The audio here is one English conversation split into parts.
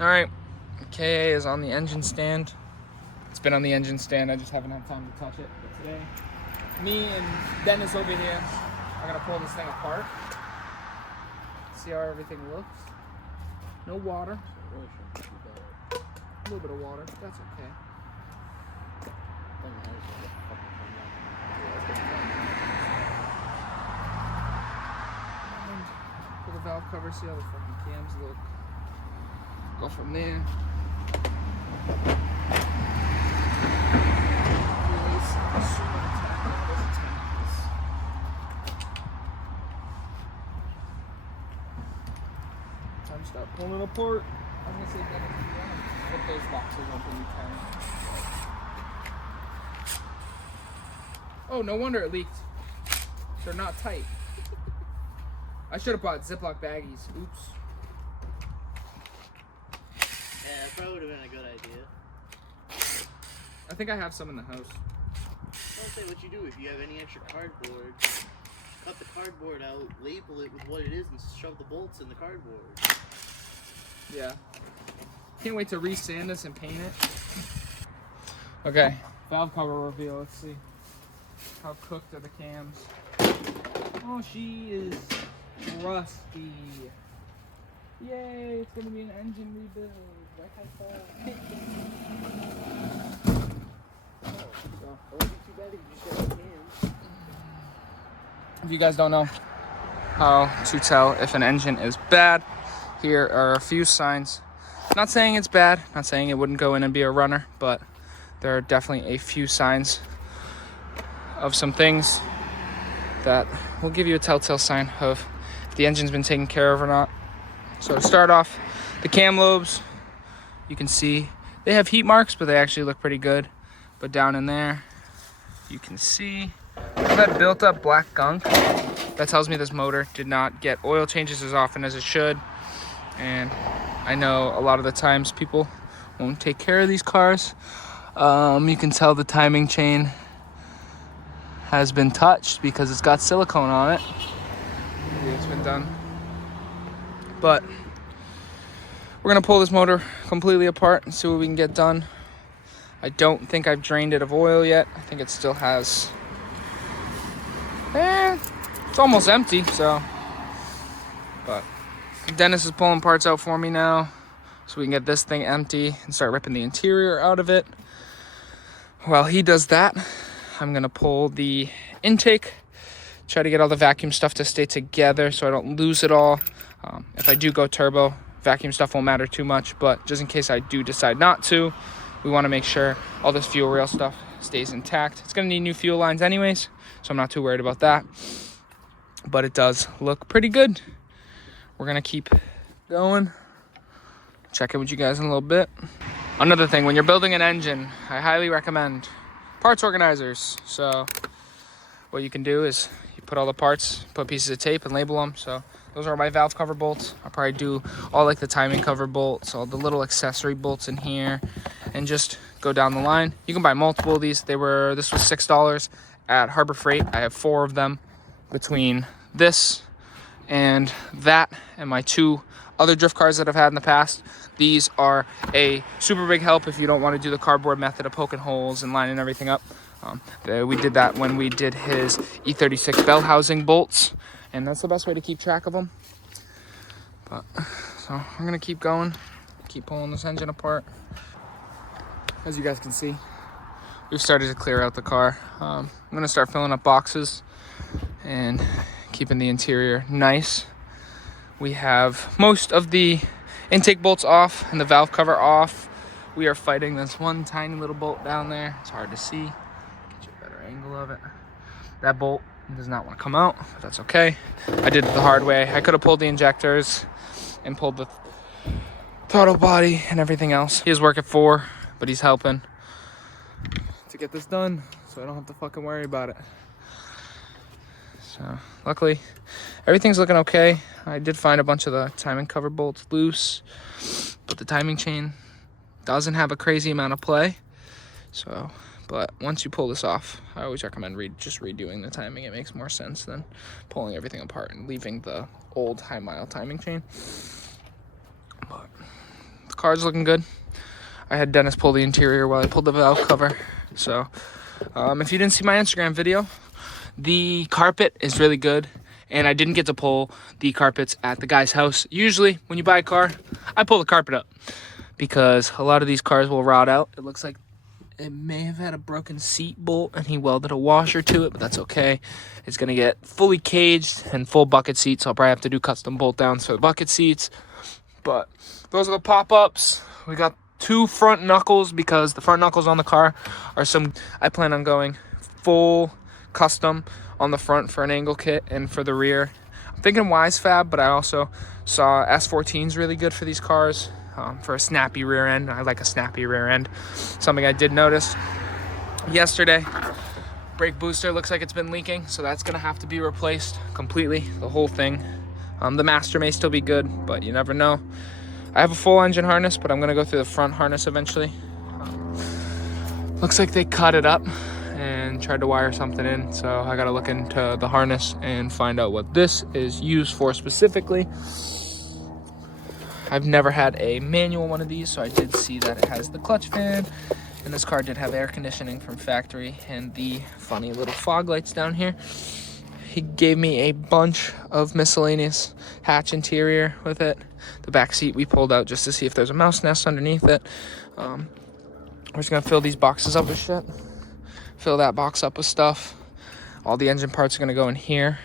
All right, KA is on the engine stand. It's been on the engine stand. I just haven't had time to touch it. But today, me and Dennis over here are gonna pull this thing apart. See how everything looks. No water. A little bit of water. That's okay. And pull the valve cover. See how the fucking cams look. Go from there. Time to start pulling it apart. I'm gonna say that if you want to put those boxes open, you can. Oh, no wonder it leaked. They're not tight. I should have bought Ziploc baggies. Oops. Yeah, that probably would have been a good idea. I think I have some in the house. I'll say what you do if you have any extra cardboard. Cut the cardboard out, label it with what it is, and shove the bolts in the cardboard. Yeah. Can't wait to re-sand this and paint it. Okay. Valve cover reveal. Let's see. How cooked are the cams? Oh, she is rusty. Yay, it's gonna be an engine rebuild. Like I thought. It wouldn't be too bad if you just got the cams. If you guys don't know how to tell if an engine is bad, here are a few signs. Not saying it's bad, not saying it wouldn't go in and be a runner, but there are definitely a few signs of some things that will give you a telltale sign of if the engine's been taken care of or not. So to start off, the cam lobes, you can see they have heat marks, but they actually look pretty good. But down in there, you can see all that built up black gunk. That tells me this motor did not get oil changes as often as it should. And I know a lot of the times people won't take care of these cars. You can tell the timing chain has been touched because it's got silicone on it. Maybe it's been done. But we're gonna pull this motor completely apart and see what we can get done. I don't think I've drained it of oil yet. I think it still has, it's almost empty, so. But Dennis is pulling parts out for me now so we can get this thing empty and start ripping the interior out of it. While he does that, I'm gonna pull the intake, try to get all the vacuum stuff to stay together so I don't lose it all. If I do go turbo, vacuum stuff won't matter too much, but just in case I do decide not to, we wanna make sure all this fuel rail stuff stays intact. It's gonna need new fuel lines anyways, so I'm not too worried about that. But it does look pretty good. We're gonna keep going. Check in with you guys in a little bit. Another thing, when you're building an engine, I highly recommend parts organizers. So what you can do is you put all the parts, put pieces of tape and label them. So those are my valve cover bolts. I'll probably do all like the timing cover bolts, all the little accessory bolts in here, and just go down the line. You can buy multiple of these. This was $6 at Harbor Freight. I have 4 of them between this and that and my 2 other drift cars that I've had in the past. These are a super big help if you don't want to do the cardboard method of poking holes and lining everything up. We did that when we did his E36 bell housing bolts, and that's the best way to keep track of them. But so I'm gonna keep going, keep pulling this engine apart. As you guys can see, we've started to clear out the car. I'm gonna start filling up boxes and keeping the interior nice. We have most of the intake bolts off and the valve cover off. We are fighting this one tiny little bolt down there. It's hard to see. Get you a better angle of it. That bolt does not want to come out, but that's okay. I did it the hard way. I could have pulled the injectors and pulled the throttle body and everything else. He has work at 4, but he's helping to get this done so I don't have to fucking worry about it. So luckily everything's looking okay. I did find a bunch of the timing cover bolts loose, but the timing chain doesn't have a crazy amount of play. So, but once you pull this off, I always recommend just redoing the timing. It makes more sense than pulling everything apart and leaving the old high mile timing chain. But Car's looking good. I had Dennis pull the interior while I pulled the valve cover. So if you didn't see my Instagram video, the carpet is really good. And I didn't get to pull the carpets at the guy's house. Usually when you buy a car, I pull the carpet up because a lot of these cars will rot out. It looks like it may have had a broken seat bolt and he welded a washer to it, but that's okay. It's gonna get fully caged and full bucket seats. I'll probably have to do custom bolt downs for the bucket seats. But those are the pop-ups. We got 2 front knuckles because the front knuckles on the car are some. I plan on going full custom on the front for an angle kit and for the rear. I'm thinking Wisefab, but I also saw S14's really good for these cars for a snappy rear end. I like a snappy rear end. Something I did notice yesterday. Brake booster looks like it's been leaking, so that's gonna have to be replaced completely, the whole thing. The master may still be good, but you never know. I have a full engine harness, but I'm gonna go through the front harness eventually. Looks like they cut it up and tried to wire something in, so I gotta look into the harness and find out what this is used for specifically. I've never had a manual one of these, so I did see that it has the clutch fan, and this car did have air conditioning from factory and the funny little fog lights down here. He gave me a bunch of miscellaneous hatch interior with it. The back seat we pulled out just to see if there's a mouse nest underneath it. We're just gonna fill these boxes up with shit. Fill that box up with stuff. All the engine parts are gonna go in here.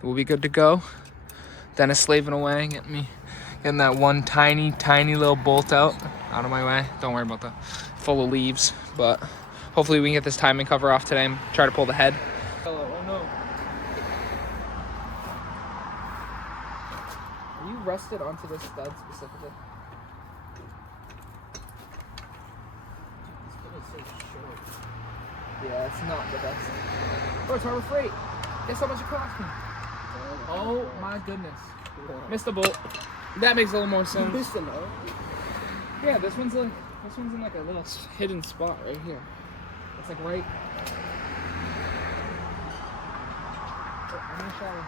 We'll be good to go. Dennis slaving away, getting that one tiny little bolt out of my way. Don't worry about that. Full of leaves, but hopefully we can get this timing cover off today and try to pull the head. Oh no. Are you rusted onto this stud specifically? Yeah, it's not the best. Oh, it's Harbor Freight. Guess how much it cost me? Oh my goodness. Missed the bolt. That makes a little more sense. Missed the note? Yeah, this one's in like a little hidden spot right here. It's like right. Oh, I'm in the shower.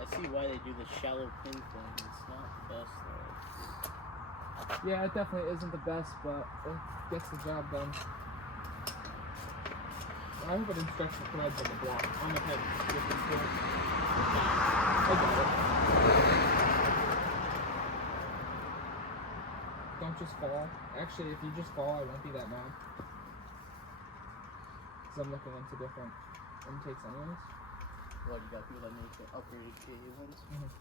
I see why they do the shallow pin thing. It's not the best though. Yeah, it definitely isn't the best, but it gets the job done. I have an instruction threads on the block, on the head. I got it. Don't just fall. Actually, if you just fall, I won't be that mad. Because I'm looking into different intakes anyways. What, you got people that make the upgraded KA ones? Mm-hmm.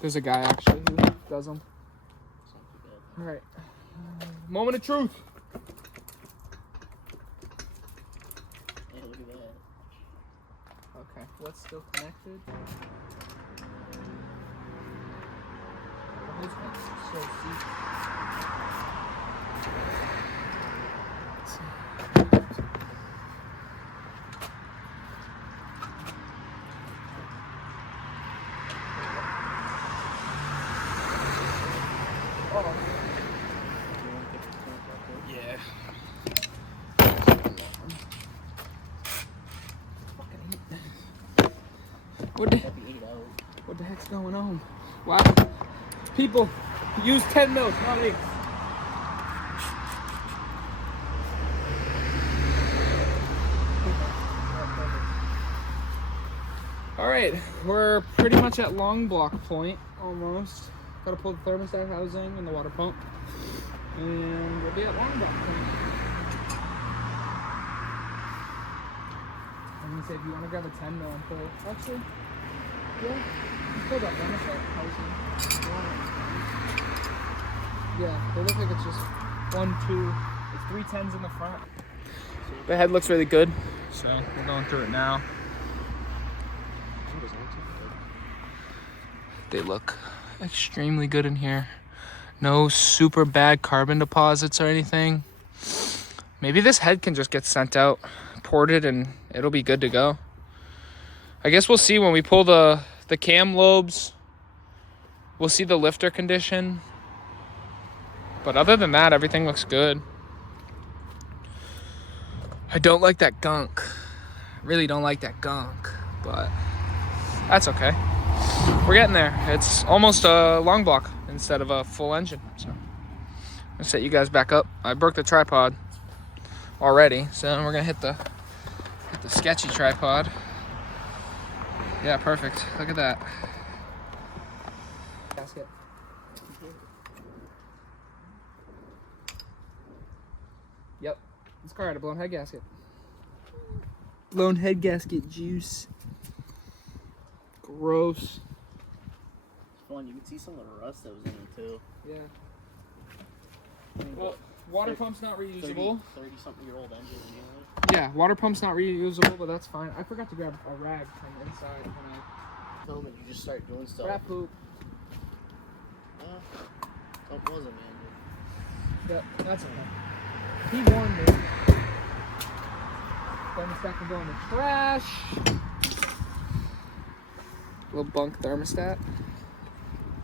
There's a guy actually who does them. Alright. Moment of truth. Hey, look at that. Okay, what's still connected? The hose connects so deep. Oh. Yeah. What the heck's going on? Wow. People use 10 mils, not 8. Alright, we're pretty much at long block point, almost. Gotta pull the thermostat housing and the water pump. And we'll be at long block point. I'm gonna say if you wanna grab a 10 mil and pull, actually, yeah, just pull that thermostat housing. Yeah, they look like it's just 1, 2, it's 3 10s in the front. The head looks really good, so we're going through it now. They look extremely good in here. No super bad carbon deposits or anything. Maybe this head can just get sent out, ported, and it'll be good to go. I guess we'll see when we pull the cam lobes. We'll see the lifter condition. But other than that, everything looks good. I don't like that gunk. Really don't like that gunk, but that's okay. we're getting there. It's almost a long block instead of a full engine. So I'm gonna set you guys back up. I broke the tripod already, so we're gonna hit the sketchy tripod. Yeah, perfect. Look at that. Gasket. Yep. This car had a blown head gasket. Blown head gasket juice. Gross. It's fun. You can see some of the rust that was in it too. Yeah. Well, water pump's not reusable. 30-something-year-old engine anyway. Yeah, water pump's not reusable, but that's fine. I forgot to grab a rag from inside when I Tell them you just start doing stuff. rat poop. That was a man. Yeah, that's okay. He warned me. Thermostat can go in the trash. Little bunk thermostat.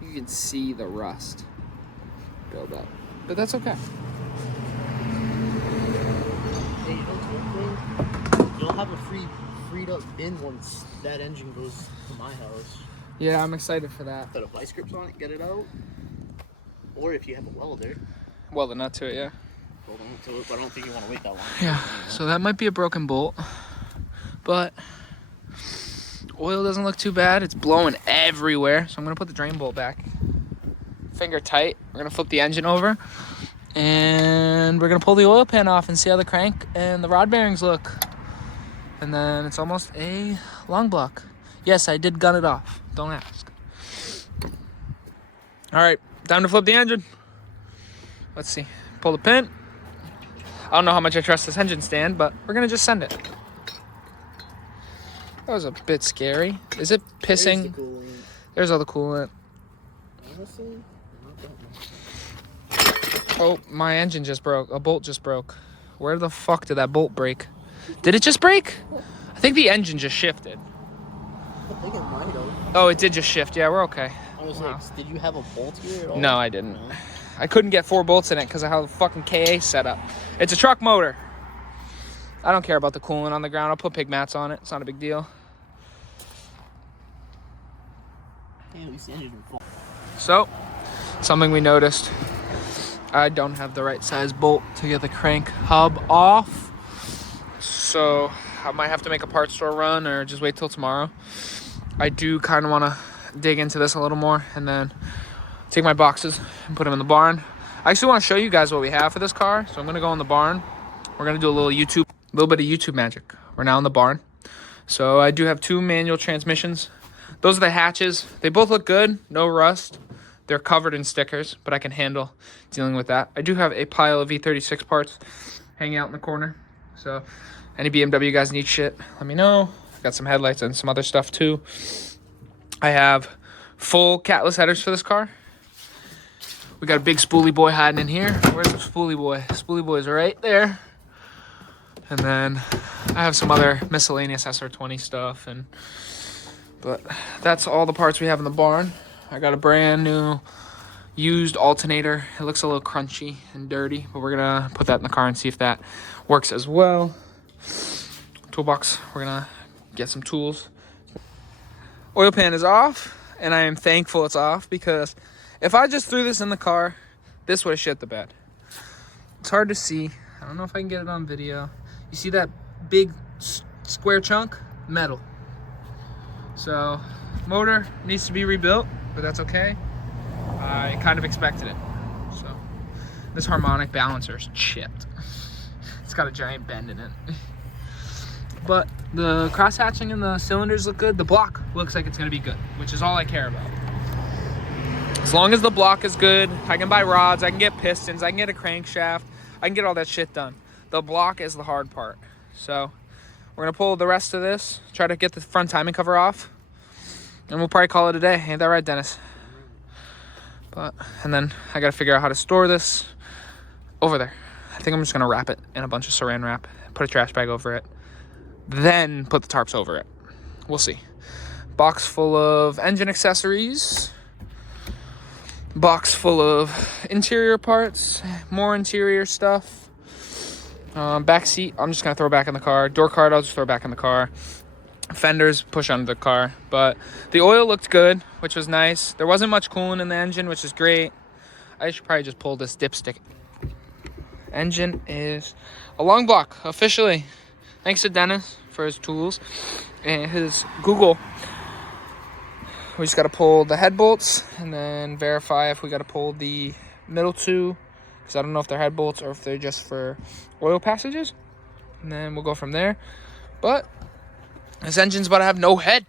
You can see the rust build up, but that's okay. Hey, you know what's one thing? You'll have a freed up bin once that engine goes to my house. Yeah, I'm excited for that. Put a vice grips on it, get it out. Or if you have a welder, Weld the nut to it, yeah. hold on to it, but I don't think you want to wait that long. Yeah, so that might be a broken bolt, but oil doesn't look too bad. It's blowing everywhere, so I'm gonna put the drain bolt back. Finger tight. We're gonna flip the engine over, and we're gonna pull the oil pan off and see how the crank and the rod bearings look. And then it's almost a long block. Yes, I did gun it off. Don't ask. All right, time to flip the engine. Let's see. Pull the pin. I don't know how much I trust this engine stand, but we're gonna just send it. That was a bit scary. Is it pissing? There's all the coolant. Honestly, Oh, my engine just broke. A bolt just broke. Where the fuck did that bolt break? Did it just break? I think the engine just shifted. I think it might have. Oh, it did just shift. Yeah, we're okay. I was Wow. like, did you have a bolt here at all? No, I didn't. No. I couldn't get 4 bolts in it because of how the fucking KA set up. It's a truck motor. I don't care about the coolant on the ground. I'll put pig mats on it. It's not a big deal. Hey, at least the engine's full. So, something we noticed. I don't have the right size bolt to get the crank hub off. So, I might have to make a parts store run or just wait till tomorrow. I do kind of want to dig into this a little more and then take my boxes and put them in the barn. I actually want to show you guys what we have for this car. So I'm going to go in the barn. We're going to do a little bit of YouTube magic. We're now in the barn. So I do have 2 manual transmissions. Those are the hatches. They both look good. No rust. They're covered in stickers, but I can handle dealing with that. I do have a pile of V36 parts hanging out in the corner. So any BMW guys need shit, let me know. I've got some headlights and some other stuff too. I have full catless headers for this car. We got a big spoolie boy hiding in here. Where's the spoolie boy? Spoolie boy's right there. And then I have some other miscellaneous SR20 stuff. But that's all the parts we have in the barn. I got a brand new used alternator. It looks a little crunchy and dirty, but we're gonna put that in the car and see if that works as well. Toolbox, we're gonna get some tools. Oil pan is off, and I am thankful it's off because if I just threw this in the car, this would have shit the bed. It's hard to see. I don't know if I can get it on video. You see that big square chunk? Metal. So, motor needs to be rebuilt, but that's okay. I kind of expected it. So, this harmonic balancer is chipped. It's got a giant bend in it. But the cross hatching and the cylinders look good. The block looks like it's gonna be good, which is all I care about. As long as the block is good, I can buy rods, I can get pistons, I can get a crankshaft, I can get all that shit done. The block is the hard part. So we're gonna pull the rest of this, try to get the front timing cover off, and we'll probably call it a day. Ain't that right, Dennis? And then I gotta figure out how to store this over there. I think I'm just gonna wrap it in a bunch of saran wrap, put a trash bag over it, then put the tarps over it. We'll see. Box full of engine accessories. Box full of interior parts, more interior stuff. Back seat, I'm just gonna throw back in the car. Door card, I'll just throw back in the car. fenders push under the car. But the oil looked good, which was nice. There wasn't much coolant in the engine, which is great. I should probably just pull this dipstick. Engine is a long block, officially. Thanks to Dennis for his tools and his Google. We just got to pull the head bolts and then verify if we got to pull the middle two, because I don't know if they're head bolts or if they're just for oil passages. And then we'll go from there. But this engine's about to have no head.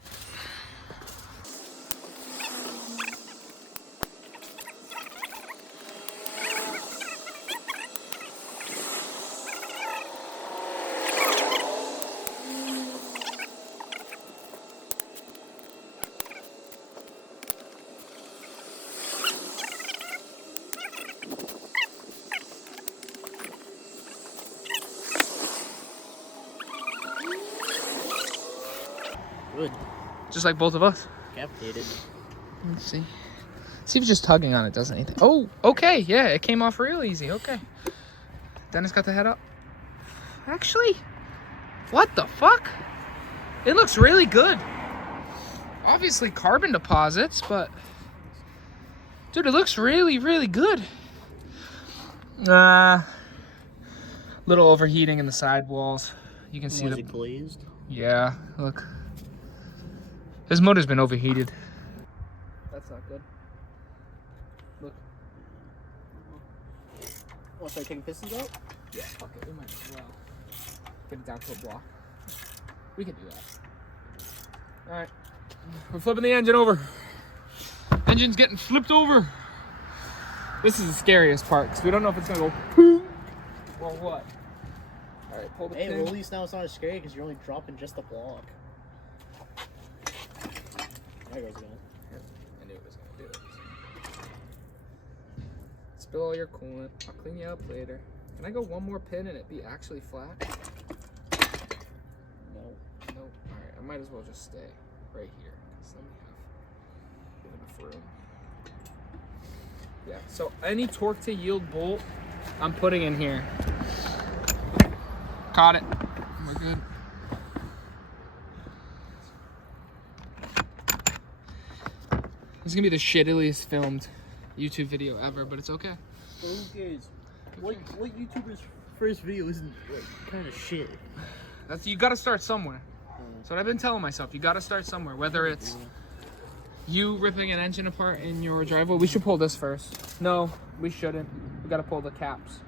Good. Just like both of us. Capitated. Let's see. See if just tugging on it does anything. Oh, okay. Yeah, it came off real easy. Okay. Dennis got the head up. Actually, what the fuck? It looks really good. Obviously carbon deposits, but dude, it looks really, really good. Little overheating in the sidewalls. You can see Was the it glazed? Yeah, look. This motor's been overheated. That's not good. Look. Oh, start taking pistons out? Yeah, fuck it. We might as well get it down to a block. We can do that. Alright. We're flipping the engine over. Engine's getting flipped over. This is the scariest part because we don't know if it's going to go boom or what. Alright, pull the Hey, pin. well, at least now it's not as scary because you're only dropping just the block. There goes again. I knew it was going to do it. Spill all your coolant. I'll clean you up later. Can I go one more pin and it be actually flat? No. Nope. Alright, I might as well just stay right here. Because then we have enough room. Yeah, so any torque to yield bolt, I'm putting in here. Caught it. We're good. This is gonna be the shittiest filmed YouTube video ever, but it's okay. Well, who cares? What YouTuber's first video isn't like, kind of shit? That's you gotta start somewhere. That's what I've been telling myself. You gotta start somewhere. Whether it's you ripping an engine apart in your driveway. We should pull this first. No, we shouldn't. We gotta pull the caps.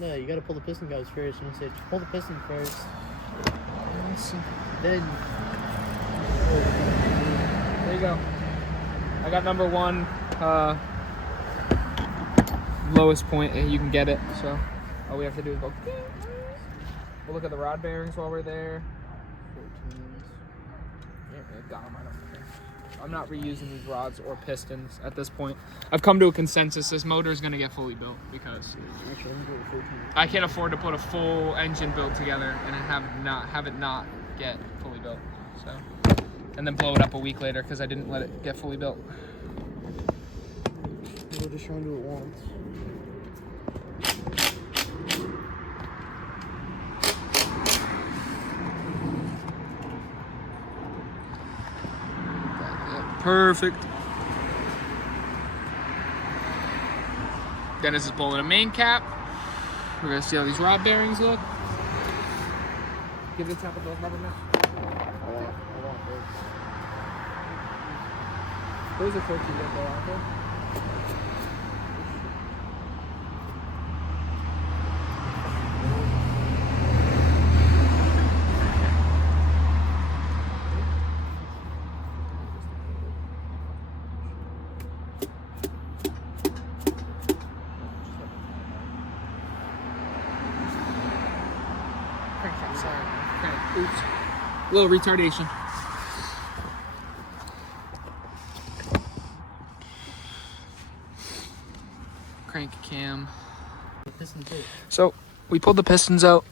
No, you gotta pull the piston guys first. You say pull the piston first. Let's see. Then. There you go. I got number one, lowest point, and you can get it. So all we have to do is go. We'll look at the rod bearings while we're there. 14s. Yeah, got them. I don't care. I'm not reusing these rods or pistons at this point. I've come to a consensus. This motor is going to get fully built because Actually, let me go with 14. I can't afford to put a full engine built together and have it not get fully built. So, and then blow it up a week later because I didn't let it get fully built. We're just trying to do it once. Perfect. Dennis is pulling a main cap. We're gonna see how these rod bearings look. Give it a tap of those rubber nuts. I want Those are 14 that go out there. Sorry. Oops. A little retardation. Crank cam. So we pulled the pistons out.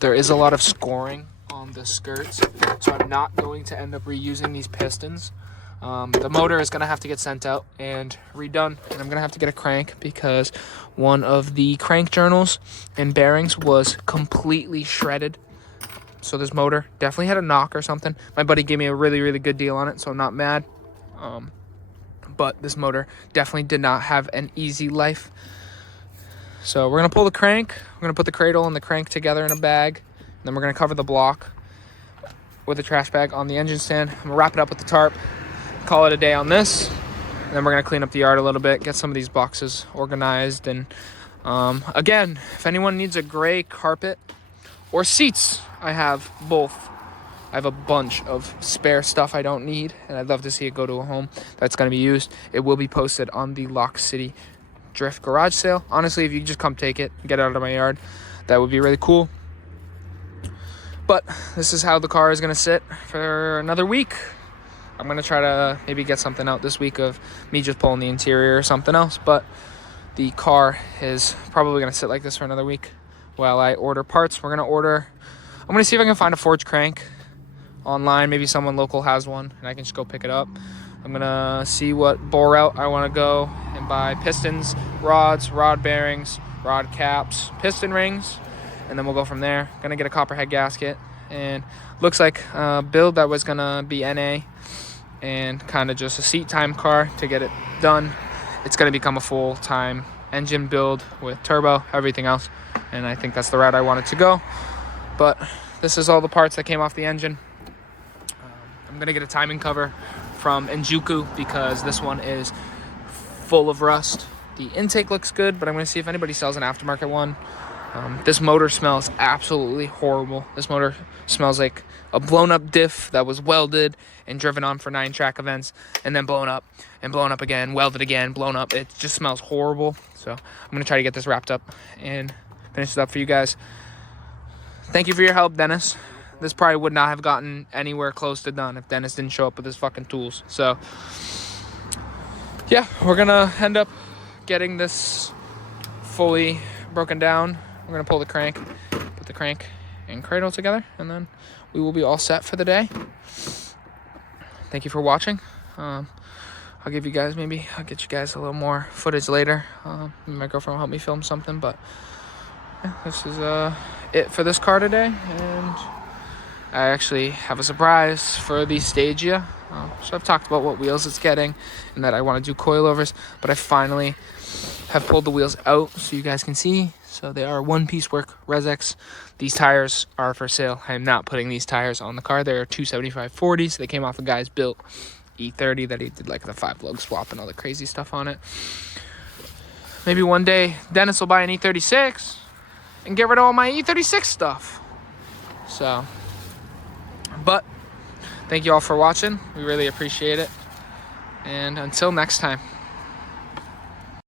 There is a lot of scoring on the skirts, so I'm not going to end up reusing these pistons. The motor is going to have to get sent out and redone, and I'm going to have to get a crank because one of the crank journals and bearings was completely shredded. So this motor definitely had a knock or something. My buddy gave me a really, really good deal on it, so I'm not mad. But this motor definitely did not have an easy life. So we're going to pull the crank. We're going to put the cradle and the crank together in a bag. And then we're going to cover the block with a trash bag on the engine stand. I'm going to wrap it up with the tarp. Call it a day on this. And then we're going to clean up the yard a little bit. Get some of these boxes organized. And again, if anyone needs a gray carpet or seats, I have both. I have a bunch of spare stuff I don't need, and I'd love to see it go to a home that's going to be used. It will be posted on the Lock City Drift garage sale. Honestly, if you just come take it, get it out of my yard, that would be really cool. But this is how the car is going to sit for another week. I'm going to try to maybe get something out this week of me just pulling the interior or something else, but the car is probably going to sit like this for another week while I order parts. I'm going to see if I can find a forged crank online. Maybe someone local has one and I can just go pick it up. I'm gonna see what bore route I want to go and buy pistons, rods, rod bearings, rod caps, piston rings, and then we'll go from there. Gonna get a copperhead gasket, and looks like a build that was gonna be NA and kind of just a seat time car to get it done. It's gonna become a full-time engine build with turbo, everything else, and I think that's the route I wanted to go. But this is all the parts that came off the engine. I'm going to get a timing cover from Enjuku because this one is full of rust. The intake looks good, but I'm going to see if anybody sells an aftermarket one. This motor smells absolutely horrible. This motor smells like a blown up diff that was welded and driven on for 9-track events and then blown up and blown up again, welded again, blown up. It just smells horrible. So I'm going to try to get this wrapped up and finish it up for you guys. Thank you for your help, Dennis. This probably would not have gotten anywhere close to done if Dennis didn't show up with his fucking tools. So, yeah, we're going to end up getting this fully broken down. We're going to pull the crank, put the crank and cradle together, and then we will be all set for the day. Thank you for watching. I'll get you guys a little more footage later. My girlfriend will help me film something, but yeah, this is it for this car today, and I actually have a surprise for the Stagia. So I've talked about what wheels it's getting and that I want to do coilovers, but I finally have pulled the wheels out so you guys can see. So they are one-piece work Rezex. These tires are for sale. I am not putting these tires on the car. They're 275/40s. They came off the guy's built E30 that he did like the 5-lug swap and all the crazy stuff on it. Maybe one day Dennis will buy an E36 and get rid of all my E36 stuff. So, but thank you all for watching. We really appreciate it. And until next time.